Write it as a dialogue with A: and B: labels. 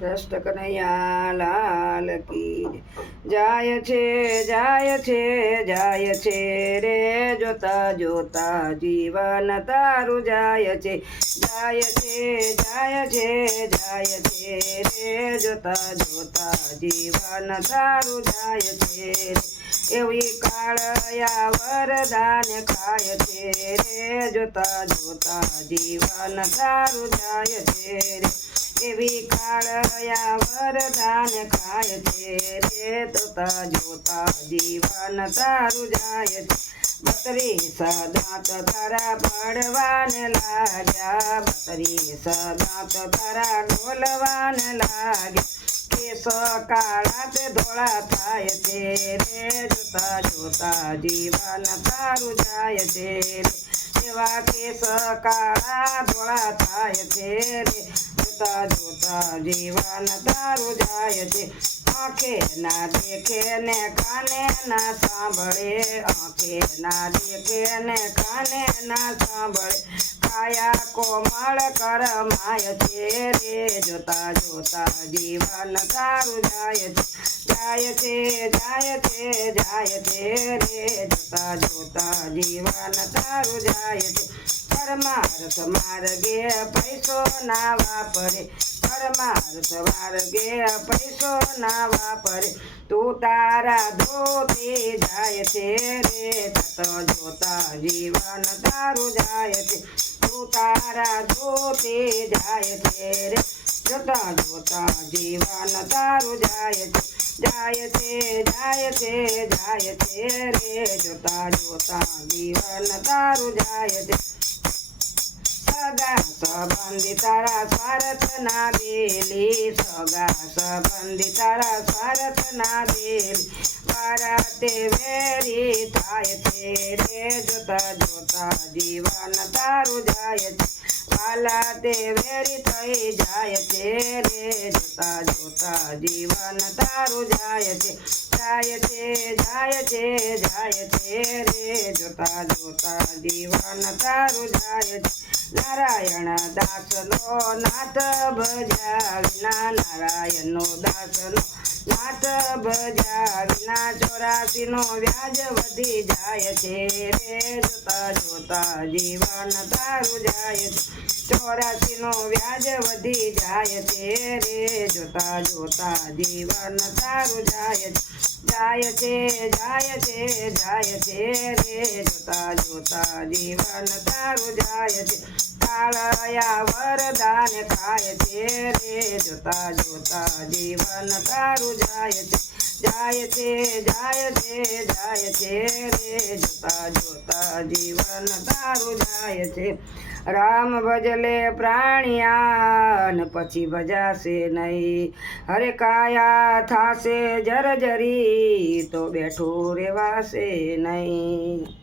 A: કૃષ્ણ કનૈયા લાલ કી જાય છે જાય છે જાય છે રે જોતા જોતા જીવન તારું જાય છે જાય છે જાય છે જાય છે રે જોતા જોતા જીવન તારું જાય છે રે એવી કાળયા વરદાન ખાય છે રે જોતા જોતા જીવન તારું જાય છે રે એવી કાળયા વરદાન ખાય છે રે જોતા જોતા જીવન તારું જાય છે બત્રીસ દાંત તારા પડવાને લાગ્યા બત્રીસ દાંત તારા ડોલવાને લાગ્યા કેસ કાળા તે ધોળા થાય છે રે જોતા જોતા જીવન તારું જાય છે રે એવા કેસ કાળા ધોળા થાય છે રે જોતા જોતા જીવન તારું જાય છે આંખે ના દેખે ને કાને ના સાંભળે આંખે ના દેખે ને કાને ના સાંભળે કાયા કોમળ કરમાય છે રે જોતા જોતા જીવન તારું જાય છે જાય છે જાય છે જાય છે રે જોતા જોતા જીવન તારું જાય છે પરમાર્થ માર્ગે પૈસો ના વાપરે પરમાર્થ માર્ગે પૈસો ના વાપરે તું તારા ધોતી જાય છે રે તત જોતા જીવન તારું જાય છે તું તારા ધોતી જાય છે રે જોતા જોતા જીવન તારું જાય છે જાય છે જાય છે જાય છે રે જોતા જોતા જીવન તારું જાય છે સગા સંબંધી તારા સ્વાર્થ તારા સ્વાર્થ ના બેલી. મારા વેરી થાય છે રે જોતા જોતા જીવન તારું જાય છે. વાલા તે વેરી થઈ જાય છે રે જોતા જોતા જીવન તારું જાય છે. જાય છે જાય છે જાય છે રે જોતા જોતા જીવન તારું જાય છે. નારાયણ દાસનો નાથ ભજા વિના નારાયણનો દાસનો નાથ ભજા વિના ચોરાસીનો વ્યાજ વધી જાય છે રે જોતા જોતા જીવન તારું જાય છે ચોરાસીનો વ્યાજ વધી જાય છે રે જોતા જોતા જીવન તારું જાય છે જાય છે જાય છે જાય છે રે જોતા જોતા જીવન તારું જાય છે કાળયા વરદાન ખાય છે રે જોતા જોતા જીવન તારું જાય છે જાય છે જાય છે જાય છે રે જોતા જોતા જીવન તારું જાય છે રામ ભજલે પ્રાણિયાન પછી ભજાશે નહીં હરે કાયા થાશે જરજરી તો બેઠું રેવાશે નહીં